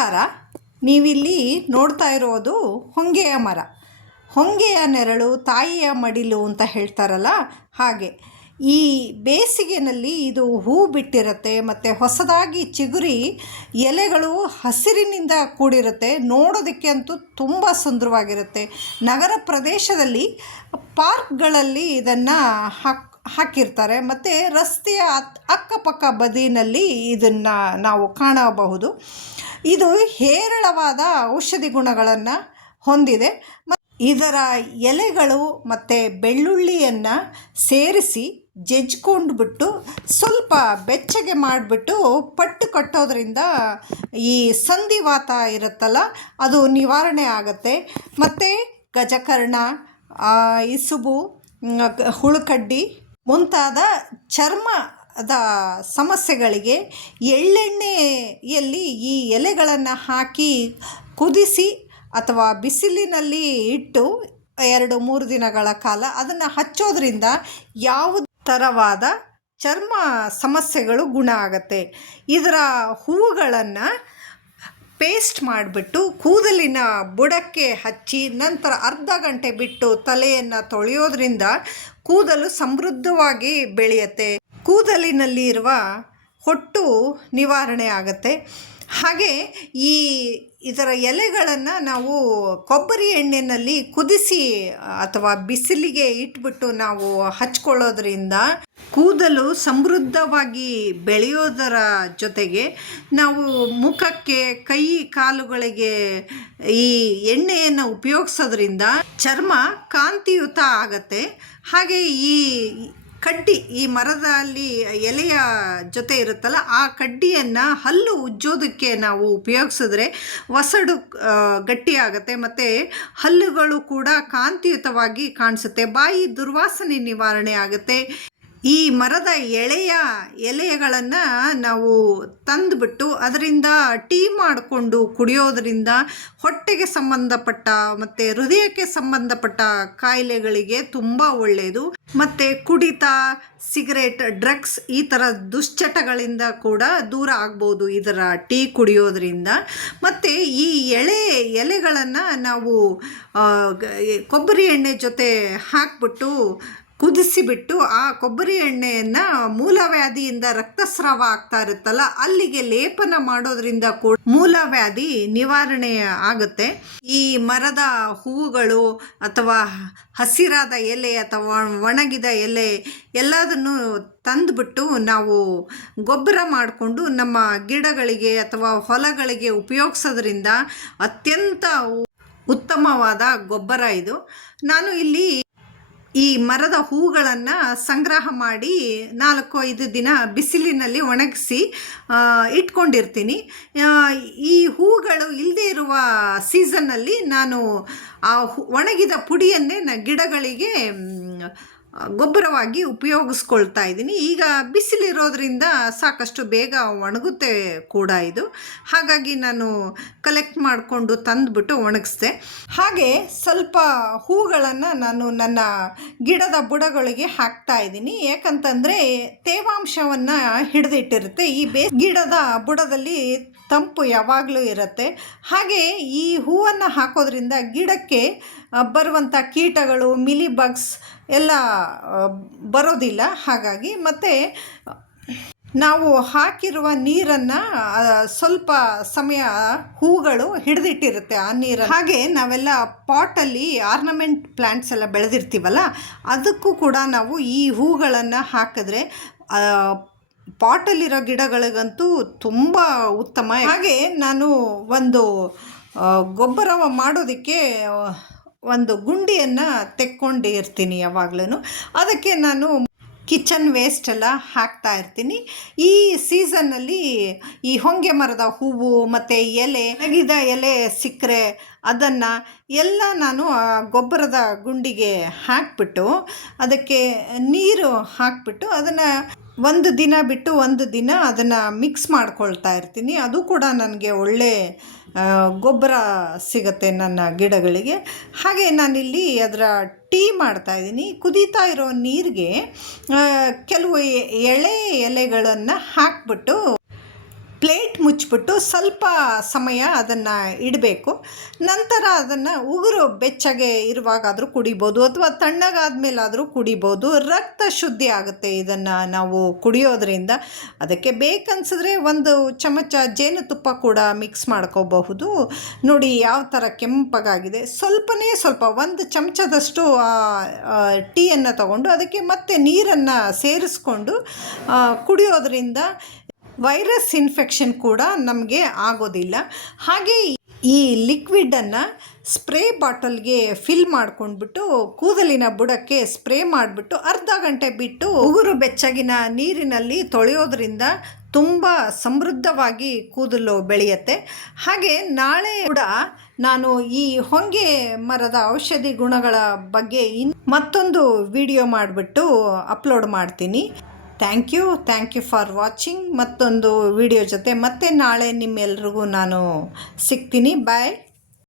ನಮಸ್ಕಾರ. ನೀವಿಲ್ಲಿ ನೋಡ್ತಾ ಇರೋದು ಹೊಂಗೆಯ ಮರ. ಹೊಂಗೆಯ ನೆರಳು ತಾಯಿಯ ಮಡಿಲು ಅಂತ ಹೇಳ್ತಾರಲ್ಲ, ಹಾಗೆ ಈ ಬೇಸಿಗೆಯಲ್ಲಿ ಇದು ಹೂ ಬಿಟ್ಟಿರುತ್ತೆ ಮತ್ತು ಹೊಸದಾಗಿ ಚಿಗುರಿ ಎಲೆಗಳು ಹಸಿರಿನಿಂದ ಕೂಡಿರುತ್ತೆ. ನೋಡೋದಕ್ಕೆ ಅಂತೂ ತುಂಬ ಸುಂದರವಾಗಿರುತ್ತೆ. ನಗರ ಪ್ರದೇಶದಲ್ಲಿ ಪಾರ್ಕ್ಗಳಲ್ಲಿ ಇದನ್ನು ಹಾಕಿರ್ತಾರೆ ಮತ್ತು ರಸ್ತೆಯ ಅಕ್ಕಪಕ್ಕ ಬದಿಯಲ್ಲಿ ಇದನ್ನು ನಾವು ಕಾಣಬಹುದು. ಇದು ಹೇರಳವಾದ ಔಷಧಿ ಗುಣಗಳನ್ನು ಹೊಂದಿದೆ. ಇದರ ಎಲೆಗಳು ಮತ್ತು ಬೆಳ್ಳುಳ್ಳಿಯನ್ನು ಸೇರಿಸಿ ಜಜ್ಜಿಕೊಂಡ್ಬಿಟ್ಟು ಸ್ವಲ್ಪ ಬೆಚ್ಚಗೆ ಮಾಡಿಬಿಟ್ಟು ಪಟ್ಟು ಕಟ್ಟೋದ್ರಿಂದ ಈ ಸಂಧಿವಾತ ಇರುತ್ತಲ್ಲ ಅದು ನಿವಾರಣೆ ಆಗುತ್ತೆ. ಮತ್ತು ಗಜಕರ್ಣ, ಇಸುಬು, ಹುಳುಕಡ್ಡಿ ಮುಂತಾದ ಚರ್ಮದ ಸಮಸ್ಯೆಗಳಿಗೆ ಎಳ್ಳೆಣ್ಣೆಯಲ್ಲಿ ಈ ಎಲೆಗಳನ್ನು ಹಾಕಿ ಕುದಿಸಿ ಅಥವಾ ಬಿಸಿಲಿನಲ್ಲಿ ಇಟ್ಟು 2-3 ದಿನಗಳ ಕಾಲ ಅದನ್ನು ಹಚ್ಚೋದ್ರಿಂದ ಯಾವುದೇ ಥರವಾದ ಚರ್ಮ ಸಮಸ್ಯೆಗಳು ಗುಣ ಆಗುತ್ತೆ. ಇದರ ಹೂವುಗಳನ್ನು ಪೇಸ್ಟ್ ಮಾಡಿಬಿಟ್ಟು ಕೂದಲಿನ ಬುಡಕ್ಕೆ ಹಚ್ಚಿ ನಂತರ ಅರ್ಧ ಗಂಟೆ ಬಿಟ್ಟು ತಲೆಯನ್ನು ತೊಳೆಯೋದ್ರಿಂದ ಕೂದಲು ಸಮೃದ್ಧವಾಗಿ ಬೆಳೆಯುತ್ತೆ. ಕೂದಲಿನಲ್ಲಿ ಇರುವ ಹೊಟ್ಟು ನಿವಾರಣೆ ಆಗುತ್ತೆ. ಹಾಗೆ ಇದರ ಎಲೆಗಳನ್ನು ನಾವು ಕೊಬ್ಬರಿ ಎಣ್ಣೆಯಲ್ಲಿ ಕುದಿಸಿ ಅಥವಾ ಬಿಸಿಲಿಗೆ ಇಟ್ಬಿಟ್ಟು ನಾವು ಹಚ್ಕೊಳ್ಳೋದ್ರಿಂದ ಕೂದಲು ಸಮೃದ್ಧವಾಗಿ ಬೆಳೆಯೋದರ ಜೊತೆಗೆ ನಾವು ಮುಖಕ್ಕೆ, ಕೈ ಕಾಲುಗಳಿಗೆ ಈ ಎಣ್ಣೆಯನ್ನು ಉಪಯೋಗಿಸೋದ್ರಿಂದ ಚರ್ಮ ಕಾಂತಿಯುತ ಆಗತ್ತೆ. ಹಾಗೆ ಈ ಕಡ್ಡಿ, ಈ ಮರದಲ್ಲಿ ಎಲೆಯ ಜೊತೆ ಇರುತ್ತಲ್ಲ, ಆ ಕಡ್ಡಿಯನ್ನು ಹಲ್ಲು ಉಜ್ಜೋದಕ್ಕೆ ನಾವು ಉಪಯೋಗಿಸಿದ್ರೆ ಒಸಡು ಗಟ್ಟಿಯಾಗುತ್ತೆ ಮತ್ತು ಹಲ್ಲುಗಳು ಕೂಡ ಕಾಂತಿಯುತವಾಗಿ ಕಾಣಿಸುತ್ತೆ. ಬಾಯಿ ದುರ್ವಾಸನೆ ನಿವಾರಣೆ ಆಗುತ್ತೆ. ಈ ಮರದ ಎಲೆಗಳನ್ನು ನಾವು ತಂದುಬಿಟ್ಟು ಅದರಿಂದ ಟೀ ಮಾಡಿಕೊಂಡು ಕುಡಿಯೋದ್ರಿಂದ ಹೊಟ್ಟೆಗೆ ಸಂಬಂಧಪಟ್ಟ ಮತ್ತು ಹೃದಯಕ್ಕೆ ಸಂಬಂಧಪಟ್ಟ ಕಾಯಿಲೆಗಳಿಗೆ ತುಂಬ ಒಳ್ಳೆಯದು. ಮತ್ತು ಕುಡಿತ, ಸಿಗರೇಟ್, ಡ್ರಗ್ಸ್ ಈ ಥರ ದುಶ್ಚಟಗಳಿಂದ ಕೂಡ ದೂರ ಆಗ್ಬೋದು ಇದರ ಟೀ ಕುಡಿಯೋದ್ರಿಂದ. ಮತ್ತು ಈ ಎಲೆಗಳನ್ನು ನಾವು ಕೊಬ್ಬರಿ ಎಣ್ಣೆ ಜೊತೆ ಹಾಕ್ಬಿಟ್ಟು ಕುದಿಸಿಬಿಟ್ಟು ಆ ಕೊಬ್ಬರಿ ಎಣ್ಣೆಯನ್ನು ಮೂಲವ್ಯಾಧಿಯಿಂದ ರಕ್ತಸ್ರಾವ ಆಗ್ತಾ ಇರುತ್ತಲ್ಲ ಅಲ್ಲಿಗೆ ಲೇಪನ ಮಾಡೋದ್ರಿಂದ ಕೂಡ ಮೂಲವ್ಯಾಧಿ ನಿವಾರಣೆ ಆಗುತ್ತೆ. ಈ ಮರದ ಹೂವುಗಳು ಅಥವಾ ಹಸಿರಾದ ಎಲೆ ಅಥವಾ ಒಣಗಿದ ಎಲೆ ಎಲ್ಲದನ್ನು ತಂದುಬಿಟ್ಟು ನಾವು ಗೊಬ್ಬರ ಮಾಡಿಕೊಂಡು ನಮ್ಮ ಗಿಡಗಳಿಗೆ ಅಥವಾ ಹೊಲಗಳಿಗೆ ಉಪಯೋಗಿಸೋದ್ರಿಂದ ಅತ್ಯಂತ ಉತ್ತಮವಾದ ಗೊಬ್ಬರ ಇದು. ನಾನು ಇಲ್ಲಿ ಈ ಮರದ ಹೂಗಳನ್ನು ಸಂಗ್ರಹ ಮಾಡಿ 4-5 ದಿನ ಬಿಸಿಲಿನಲ್ಲಿ ಒಣಗಿಸಿ ಇಟ್ಕೊಂಡಿರ್ತೀನಿ. ಈ ಹೂಗಳು ಇಲ್ಲದೇ ಇರುವ ಸೀಸನ್ನಲ್ಲಿ ನಾನು ಆ ಒಣಗಿದ ಪುಡಿಯನ್ನೇ ಗಿಡಗಳಿಗೆ ಗೊಬ್ಬರವಾಗಿ ಉಪಯೋಗಿಸ್ಕೊಳ್ತಾ ಇದ್ದೀನಿ. ಈಗ ಬಿಸಿಲಿರೋದ್ರಿಂದ ಸಾಕಷ್ಟು ಬೇಗ ಒಣಗುತ್ತೆ ಕೂಡ ಇದು. ಹಾಗಾಗಿ ನಾನು ಕಲೆಕ್ಟ್ ಮಾಡಿಕೊಂಡು ತಂದುಬಿಟ್ಟು ಒಣಗಿಸ್ದೆ. ಹಾಗೆ ಸ್ವಲ್ಪ ಹೂಗಳನ್ನು ನಾನು ನನ್ನ ಗಿಡದ ಬುಡಗಳಿಗೆ ಹಾಕ್ತಾ ಇದ್ದೀನಿ. ಯಾಕಂತಂದರೆ ತೇವಾಂಶವನ್ನು ಹಿಡಿದಿಟ್ಟಿರುತ್ತೆ. ಈ ಗಿಡದ ಬುಡದಲ್ಲಿ ತಂಪು ಯಾವಾಗಲೂ ಇರುತ್ತೆ. ಹಾಗೆ ಈ ಹೂವನ್ನು ಹಾಕೋದ್ರಿಂದ ಗಿಡಕ್ಕೆ ಬರುವಂಥ ಕೀಟಗಳು, ಮಿಲಿಬಗ್ಸ್ ಎಲ್ಲ ಬರೋದಿಲ್ಲ. ಹಾಗಾಗಿ ಮತ್ತು ನಾವು ಹಾಕಿರುವ ನೀರನ್ನು ಸ್ವಲ್ಪ ಸಮಯ ಹೂಗಳು ಹಿಡಿದಿಟ್ಟಿರುತ್ತೆ ಆ ನೀರನ್ನು. ಹಾಗೆ ನಾವೆಲ್ಲ ಪಾಟಲ್ಲಿ ಆರ್ನಮೆಂಟ್ ಪ್ಲ್ಯಾಂಟ್ಸ್ ಎಲ್ಲ ಬೆಳೆದಿರ್ತೀವಲ್ಲ, ಅದಕ್ಕೂ ಕೂಡ ನಾವು ಈ ಹೂಗಳನ್ನು ಹಾಕಿದ್ರೆ ಪಾಟಲ್ಲಿರೋ ಗಿಡಗಳಿಗಂತೂ ತುಂಬ ಉತ್ತಮ. ಹಾಗೆ ನಾನು ಒಂದು ಗೊಬ್ಬರ ಮಾಡೋದಕ್ಕೆ ಒಂದು ಗುಂಡಿಯನ್ನು ತೆಕ್ಕೊಂಡಿರ್ತೀನಿ ಯಾವಾಗಲೂ. ಅದಕ್ಕೆ ನಾನು ಕಿಚನ್ ವೇಸ್ಟ್ ಎಲ್ಲ ಹಾಕ್ತಾ ಇರ್ತೀನಿ. ಈ ಸೀಸನ್ನಲ್ಲಿ ಈ ಹೊಂಗೆ ಮರದ ಹೂವು ಮತ್ತು ಒಣಗಿದ ಎಲೆ ಸಿಕ್ಕರೆ ಅದನ್ನು ಎಲ್ಲ ನಾನು ಆ ಗೊಬ್ಬರದ ಗುಂಡಿಗೆ ಹಾಕಿಬಿಟ್ಟು ಅದಕ್ಕೆ ನೀರು ಹಾಕಿಬಿಟ್ಟು ಅದನ್ನು 1 ದಿನ ಬಿಟ್ಟು 1 ದಿನ ಅದನ್ನು ಮಿಕ್ಸ್ ಮಾಡ್ಕೊಳ್ತಾ ಇರ್ತೀನಿ. ಅದು ಕೂಡ ನನಗೆ ಒಳ್ಳೆ ಗೊಬ್ಬರ ಸಿಗುತ್ತೆ ನನ್ನ ಗಿಡಗಳಿಗೆ. ಹಾಗೆ ನಾನಿಲ್ಲಿ ಅದರ ಟೀ ಮಾಡ್ತಾಯಿದ್ದೀನಿ. ಕುದೀತಾ ಇರೋ ನೀರಿಗೆ ಕೆಲವು ಎಲೆಗಳನ್ನು ಹಾಕಿಬಿಟ್ಟು ಪ್ಲೇಟ್ ಮುಚ್ಚಿಬಿಟ್ಟು ಸ್ವಲ್ಪ ಸಮಯ ಅದನ್ನು ಇಡಬೇಕು. ನಂತರ ಅದನ್ನು ಉಗುರು ಬೆಚ್ಚಗೆ ಇರುವಾಗಾದರೂ ಕುಡಿಬೋದು ಅಥವಾ ತಣ್ಣಗಾದ ಮೇಲಾದರೂ ಕುಡಿಬೋದು. ರಕ್ತ ಶುದ್ಧಿ ಆಗುತ್ತೆ ಇದನ್ನು ನಾವು ಕುಡಿಯೋದ್ರಿಂದ. ಅದಕ್ಕೆ ಬೇಕನ್ಸಿದ್ರೆ ಒಂದು ಚಮಚ ಜೇನುತುಪ್ಪ ಕೂಡ ಮಿಕ್ಸ್ ಮಾಡ್ಕೋಬಹುದು. ನೋಡಿ ಯಾವ ಥರ ಕೆಂಪಗಾಗಿದೆ. ಸ್ವಲ್ಪ ಒಂದು ಚಮಚದಷ್ಟು ಟೀಯನ್ನು ತಗೊಂಡು ಅದಕ್ಕೆ ಮತ್ತೆ ನೀರನ್ನು ಸೇರಿಸ್ಕೊಂಡು ಕುಡಿಯೋದ್ರಿಂದ ವೈರಸ್ ಇನ್ಫೆಕ್ಷನ್ ಕೂಡ ನಮಗೆ ಆಗೋದಿಲ್ಲ. ಹಾಗೆ ಈ ಲಿಕ್ವಿಡನ್ನು ಸ್ಪ್ರೇ ಬಾಟಲ್ಗೆ ಫಿಲ್ ಮಾಡ್ಕೊಂಡ್ಬಿಟ್ಟು ಕೂದಲಿನ ಬುಡಕ್ಕೆ ಸ್ಪ್ರೇ ಮಾಡಿಬಿಟ್ಟು ಅರ್ಧ ಗಂಟೆ ಬಿಟ್ಟು ಉಗುರು ಬೆಚ್ಚಗಿನ ನೀರಿನಲ್ಲಿ ತೊಳೆಯೋದ್ರಿಂದ ತುಂಬ ಸಮೃದ್ಧವಾಗಿ ಕೂದಲು ಬೆಳೆಯುತ್ತೆ. ಹಾಗೆ ನಾಳೆ ಕೂಡ ನಾನು ಈ ಹೊಂಗೆ ಮರದ ಔಷಧಿ ಗುಣಗಳ ಬಗ್ಗೆ ಮತ್ತೊಂದು ವಿಡಿಯೋ ಮಾಡಿಬಿಟ್ಟು ಅಪ್ಲೋಡ್ ಮಾಡ್ತೀನಿ. Thank you for watching. ಮತ್ತೊಂದು ವಿಡಿಯೋ ಜೊತೆ ಮತ್ತೆ ನಾಳೆ ನಿಮ್ಮೆಲ್ರಿಗೂ ನಾನು ಸಿಗ್ತೀನಿ. ಬಾಯ್.